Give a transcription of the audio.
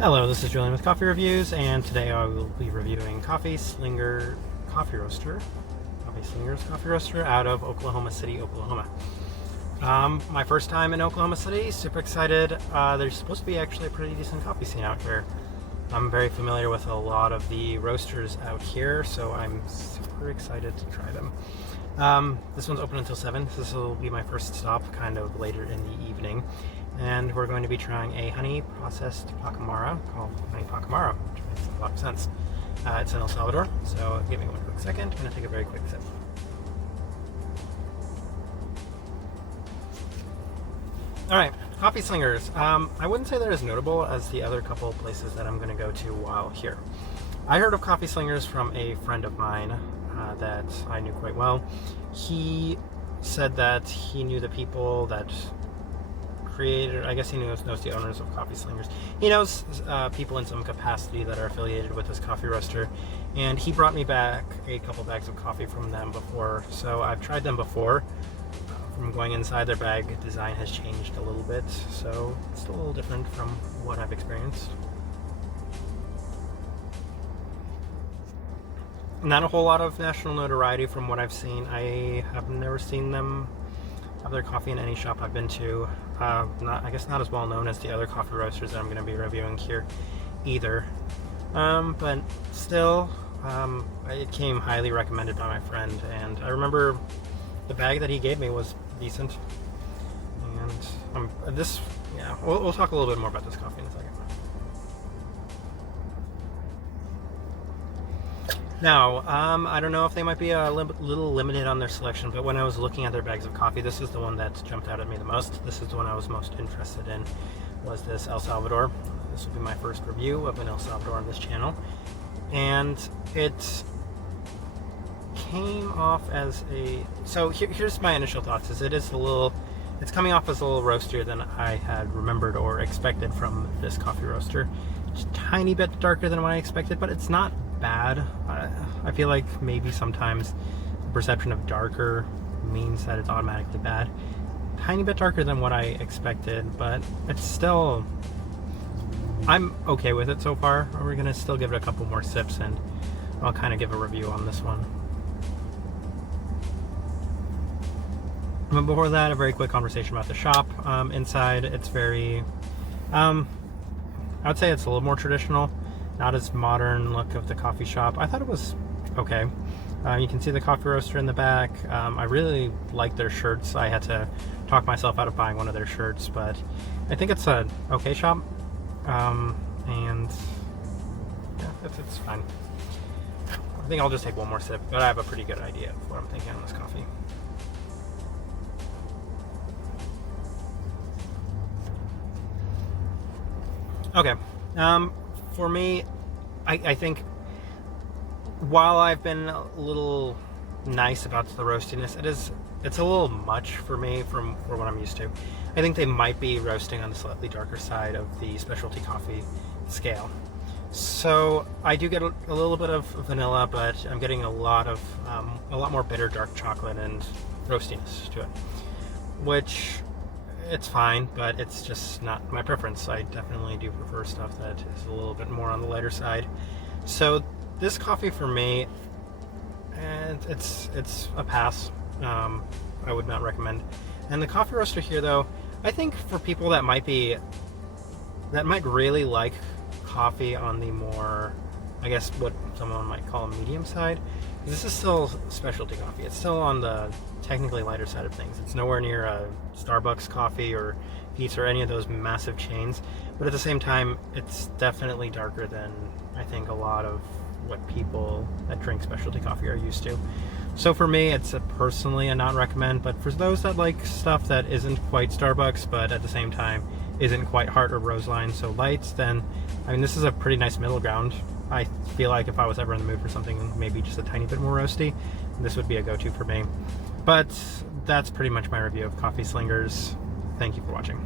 Hello, this is Julian with Coffee Reviews, and today I will be reviewing Slingers Coffee Roaster out of Oklahoma City, Oklahoma. My first time in Oklahoma City, super excited. There's supposed to be actually a pretty decent coffee scene out here. I'm very familiar with a lot of the roasters out here, so I'm super excited to try them. This one's open until 7. This will be my first stop kind of later in the evening. And we're going to be trying a honey processed Pacamara called honey Pacamara, which makes a lot of sense. It's in El Salvador, so give me one quick second. I'm going to take a very quick sip. Alright, Coffee Slingers. I wouldn't say they're as notable as the other couple places that I'm going to go to while here. I heard of Coffee Slingers from a friend of mine that I knew quite well. He said that he knew the people that created, I guess he knows the owners of Coffee Slingers. He knows people in some capacity that are affiliated with this coffee roaster, and he brought me back a couple bags of coffee from them before, so I've tried them before. From going inside, their bag design has changed a little bit, so it's still a little different from what I've experienced. Not a whole lot of national notoriety from what I've seen. I have never seen them have their coffee in any shop I've been to. I guess not as well known as the other coffee roasters that I'm going to be reviewing here either. But still, it came highly recommended by my friend, and I remember the bag that he gave me was decent. And we'll talk a little bit more about this coffee in a second. Now, I don't know if they might be a little limited on their selection, but when I was looking at their bags of coffee, this is the one that jumped out at me the most. This is the one I was most interested in, was this El Salvador. This will be my first review of an El Salvador on this channel. And it came off as a... So here's my initial thoughts. It's coming off as a little roastier than I had remembered or expected from this coffee roaster. Just a tiny bit darker than what I expected, but it's not bad. I feel like maybe sometimes the perception of darker means that it's automatically bad. Tiny bit darker than what I expected, but it's still... I'm okay with it so far. We're gonna still give it a couple more sips and I'll kind of give a review on this one. But before that, a very quick conversation about the shop. Inside, it's very... I would say it's a little more traditional. Not as modern look of the coffee shop. I thought it was okay. You can see the coffee roaster in the back. I really like their shirts. I had to talk myself out of buying one of their shirts, but I think it's a okay shop. And yeah, it's fine. I think I'll just take one more sip, but I have a pretty good idea of what I'm thinking on this coffee. Okay. For me, I think while I've been a little nice about the roastiness, it's a little much for me for what I'm used to. I think they might be roasting on the slightly darker side of the specialty coffee scale. So I do get a little bit of vanilla, but I'm getting a lot more bitter dark chocolate and roastiness to it, which it's fine, but it's just not my preference. I definitely do prefer stuff that is a little bit more on the lighter side. So this coffee for me, and it's a pass. I would not recommend. And the coffee roaster here, though, I think for people that might really like coffee on the more, I guess what someone might call a medium side, this is still specialty coffee. It's still on the technically lighter side of things. It's nowhere near a Starbucks coffee or Peet's or any of those massive chains, but at the same time, it's definitely darker than I think a lot of what people that drink specialty coffee are used to. So for me, it's personally a not recommend, but for those that like stuff that isn't quite Starbucks, but at the same time isn't quite Heart or Roseline, so lights, then I mean, this is a pretty nice middle ground. I feel like if I was ever in the mood for something maybe just a tiny bit more roasty, this would be a go-to for me. But that's pretty much my review of Coffee Slingers. Thank you for watching.